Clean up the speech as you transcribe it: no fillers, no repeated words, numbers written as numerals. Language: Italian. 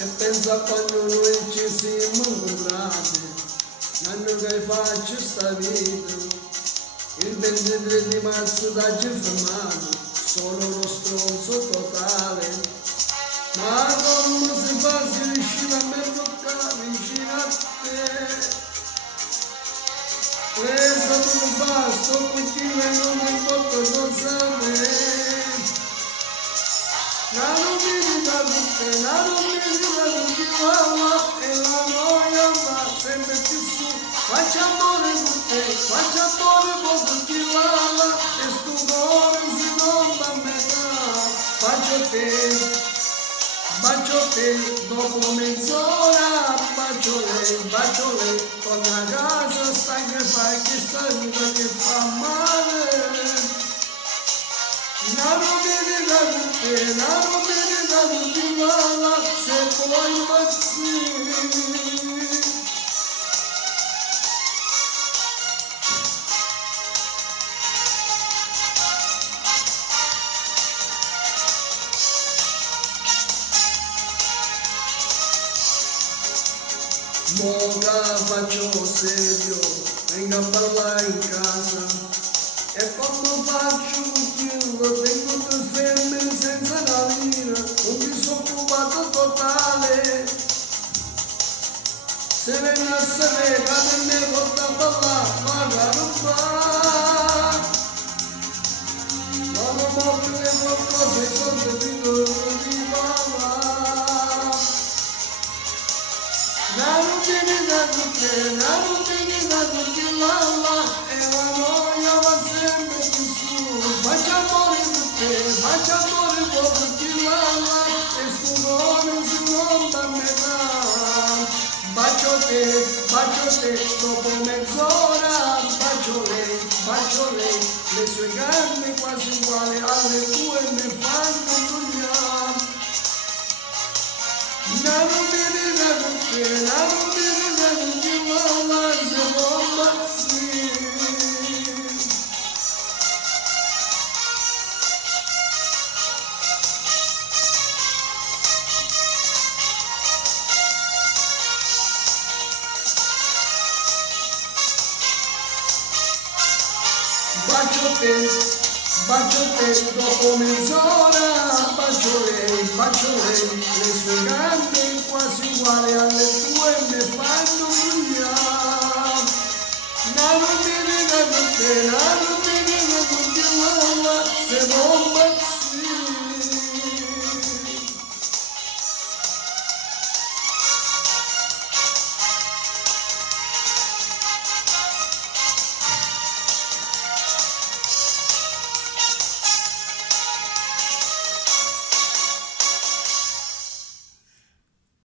e pensa quando noi ci siamo incontrati, l'anno che faccio sta vita, il 23 di marzo da ci fermato, solo uno stronzo totale, ma come si fa si riuscire a me toccare vicino a te? Presa tu fa, sto continuo e non mi importa cosa me. La lumina tutte, la lumina tutti va e la noia va sempre più su. Faccia amore con te, faccia amore con tutti va e sto cuore si rompa a metà. Bacio te, dopo mezz'ora, bacio lei, torna a casa, stai che fai, che sta vita che fa male. La romanità tutti va se puoi impazzire. Moga faccio serio, venga a parlare in casa e quando faccio un tiro tengo due femmine senza la lira, un disoccupato totale. Se venga a sapere che me porta a ballare, magari non fa. Ma non mobile qualcosa e sono di ballare. La rutina tutti la e la noia va sempre più su. Faccia amore con te, faccia amore con tutti la e sto cuore si rompa a metà. Bacio te, dopo mezz'ora, bacio lei, le sue gambe quasi uguali alle tue mi fanno sognare. La rutina tutti va se può impazzire. Bacio te, dopo mezz'ora, bacio lei, le sue gambe quasi uguali alle tue mi fanno sognare. La lumina